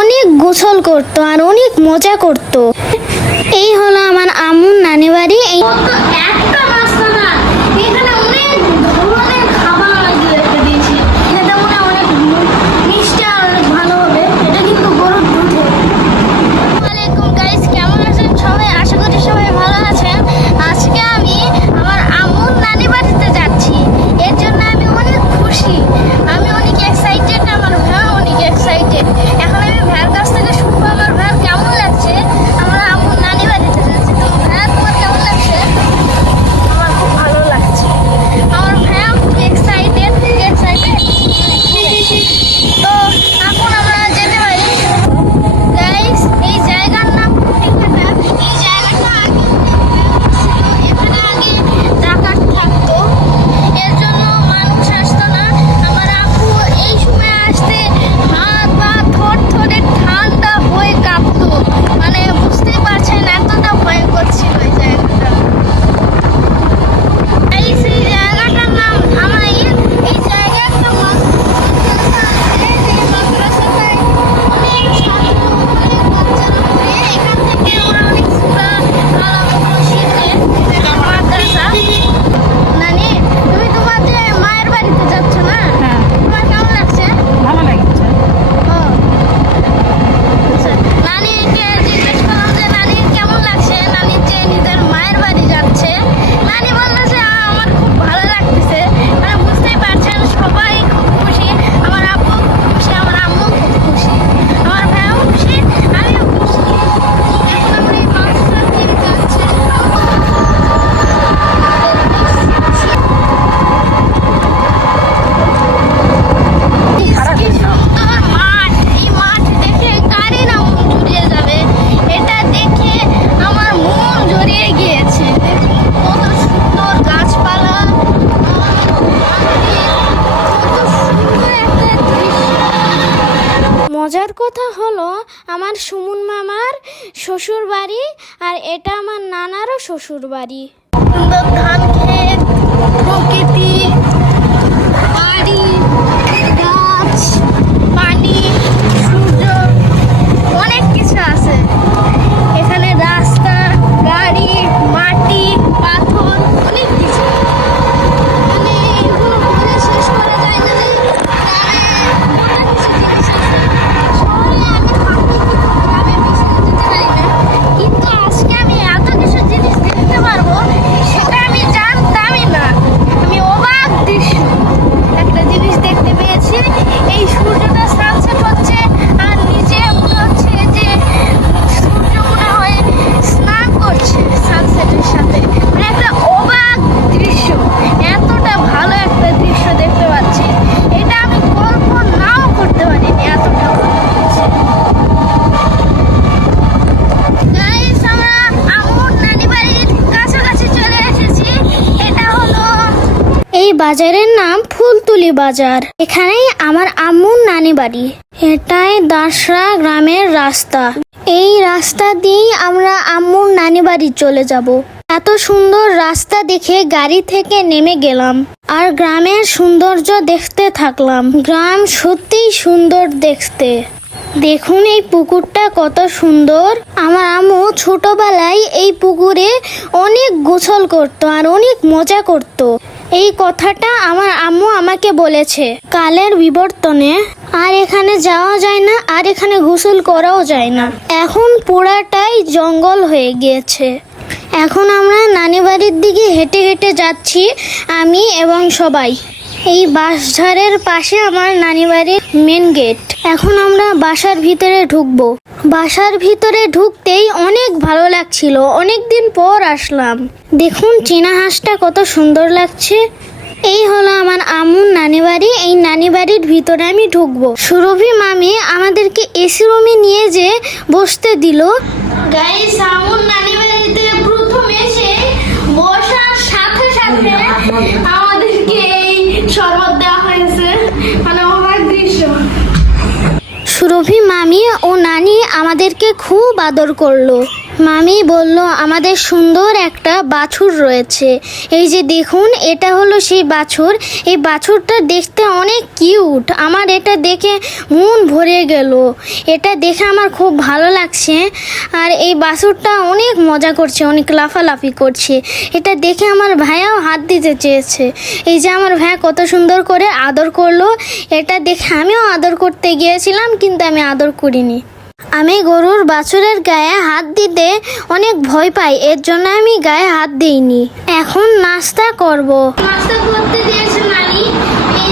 অনেক গোসল করতো আর অনেক মজা করতো। এই হলো আমার আম্মুর নানি বাড়ি। এই একটা রাস্তা না, এখানে অনেক ধরনের খাবার লাগিয়ে রেখে দিয়েছি। এটা মনে অনেক মিষ্টি আর অনেক ভালো হবে। এটা কিন্তু গরুর দুধ। ওয়ালাইকুম গাইস, কেমন আছেন সবাই? আশা করি সবাই ভালো আছেন। আজকে আমি আমার আম্মুর নানি বাড়িতে যাচ্ছি, এর জন্য আমি অনেক খুশি, আমি অনেক এক্সাইটেড। আমার ভাই অনেক এক্সাইটেড। এখন আমি ভাইয়ের কাছ থেকে শুনবো আমার ভাই কেমন লাগছে আমার আম্মুর নানি বাড়িতে যাচ্ছি। তো ভাই তোমার কেমন লাগছে? আমার খুব ভালো লাগছে। আমার ভাই খুব এক্সাইটেড। তো এখন আমরা যেতে পারি। গাইস, এই জায়গার নাম কুটিঘাটা। এই জায়গাটা আগে এখানে আগে ডাকাত থাকতো, এর জন্য মানুষ আসতো না। আমার আপু এই সময় আসতে হাত পা থরথরে ঠান্ডা হয়ে কাঁপতো, মানে বুঝতেই পারছেন এতটা ভয়ঙ্কর ছিল এই জায়গাটা। এই সেই জায়গাটার নাম ধামাইল। এই জায়গায় একটা মাদ্রাসা আছে, যে মাদ্রাসাটায় অনেক ছাত্র অনেক বাচ্চারা পড়ে। এখান থেকে ওরা অনেক সূরা কালামগুলো শিখে। মাদ্রাসা। নানি, তুমি তোমার যে মায়ের বাড়িতে যাচ্ছ না, তোমার কেমন লাগছে? ভালো লাগছে। ও আচ্ছা, নানিকে জিজ্ঞেস করলাম যে নানির কেমন লাগছে, নানির যে নিজের মায়ের বাড়ি যাচ্ছে। নানি বললো যে আমার খুব ভালো লাগতেছে। মানে বুঝতেই পারছেন সবাই খুব খুশি। আমার আব্বু খুব খুশি, আমার আম্মু খুব খুশি, আমার ভাইও খুশি, আমিও খুশি। এখন আমরা এই মাদ্রাসার দিকে যাচ্ছি। কি সুন্দর মাঠ! এই মাঠ দেখে কারই না মন জুড়িয়ে যাবে। এটা দেখে আমার মন জড়িয়ে গিয়েছে। দেখুন কত সুন্দর গাছপালা, কত সুন্দর একটা দৃশ্য। মজার কথা হলো আমার সুমন মামার শ্বশুর বাড়ি, আর এটা আমার নানারও শ্বশুর বাড়ি। সুন্দর ধান ক্ষেত, প্রকৃতি, বাড়ি, গাছ, পানি, সূর্য, অনেক কিছু আছে এখানে। রাস্তা, গাড়ি, মাটি, পাথর, অনেক কিছু। মানে এগুলো বলে শেষ করা যায় না যে অনেক কিছু জিনিস আছে। শহরে আমি থাকি কিন্তু গ্রামে বেশি যেতে পারি না, কিন্তু আজকে আমি এত কিছু জিনিস দেখতে পারবো সেটা আমি জানতামই না। আমি অবাক দৃশ্য একটা জিনিস দেখতে পেয়েছি। এই সূর্যটা সানসেট হচ্ছে, আর নিচে মনে হচ্ছে যে সূর্য মনে হয় স্নান করছে সানসেটের সাথে। মানে একটা অবাক দৃশ্য, এতটা ভালো একটা দৃশ্য দেখতে পাচ্ছি, এটা আমি কল্পনাও করতে পারিনি। এতটা ভালো লাগছে। গাইস, আমরা আম্মুর নানি বাড়ির কাছাকাছি চলে এসেছি। এটা হলো, এই বাজারের নাম ফুলতুলি বাজার। এখানেই আমার আম্মুর নানি বাড়ি। এটাই দাসরা গ্রামের রাস্তা। এই রাস্তা দিয়েই আমরা আম্মুর নানি বাড়ি চলে যাব। এত সুন্দর রাস্তা দেখে গাড়ি থেকে নেমে গেলাম আর গ্রামের সৌন্দর্য দেখতে থাকলাম। গ্রাম সত্যিই সুন্দর দেখতে। দেখুন এই পুকুরটা কত সুন্দর। আমার আম্মু ছোটবেলায় এই পুকুরে অনেক গোসল করতো আর অনেক মজা করতো। এই কথাটা আমার আম্মু আমাকে বলেছে। কালের বিবর্তনে আর এখানে যাওয়া যায় না, আর এখানে গোসল করাও যায় না। এখন পুরাটাই জঙ্গল হয়ে গিয়েছে। এখন আমরা নানি বাড়ির দিকে হেঁটে হেঁটে যাচ্ছি, আমি এবং সবাই। এই বাঁশঝাড়ের পাশে আমার নানি বাড়ির মেন গেট। এখন আমরা বাসার ভিতরে ঢুকবো। বাসার ভিতরে ঢুকতেই অনেক ভালো লাগছিল, অনেকদিন পর আসলাম। দেখুন চীনা হাঁসটা কত সুন্দর লাগছে। এই হলো আমার আম্মুর নানি বাড়ি। এই নানি বাড়ির ভিতরে আমি ঢুকবো। সুরভি মামি আমাদেরকে এসি রুমে নিয়ে যে বসতে দিল। গাইস, আম্মুর নানি বাড়িতে প্রথম এসে বসার সাথে সাথে আমাদেরকে এই শরবত দেওয়া হয়েছে। মানে অবাক দৃশ্য। সুরভি মামি ও নানি আমাদেরকে খুব আদর করলো। মামি বলল আমাদের সুন্দর একটা বাছুর রয়েছে। এই যে দেখুন, এটা হলো সেই বাছুর। এই বাছুরটা দেখতে অনেক কিউট। আমার এটা দেখে মন ভরে গেল। এটা দেখে আমার খুব ভালো লাগছে। আর এই বাছুরটা অনেক মজা করছে, অনেক লাফালাফি করছে। এটা দেখে আমার ভাইয়াও হাত দিতে চেয়েছে। এই যে আমার ভাইয়া কত সুন্দর করে আদর করলো। এটা দেখে আমিও আদর করতে গিয়েছিলাম, কিন্তু আমি আদর করিনি। আমি গরুর বাছুরের গায়ে হাত দিতে অনেক ভয় পাই, এর জন্য আমি গায়ে হাত দিইনি। এখন নাস্তা করব। নাস্তা করতে দিয়েছে নানি। এই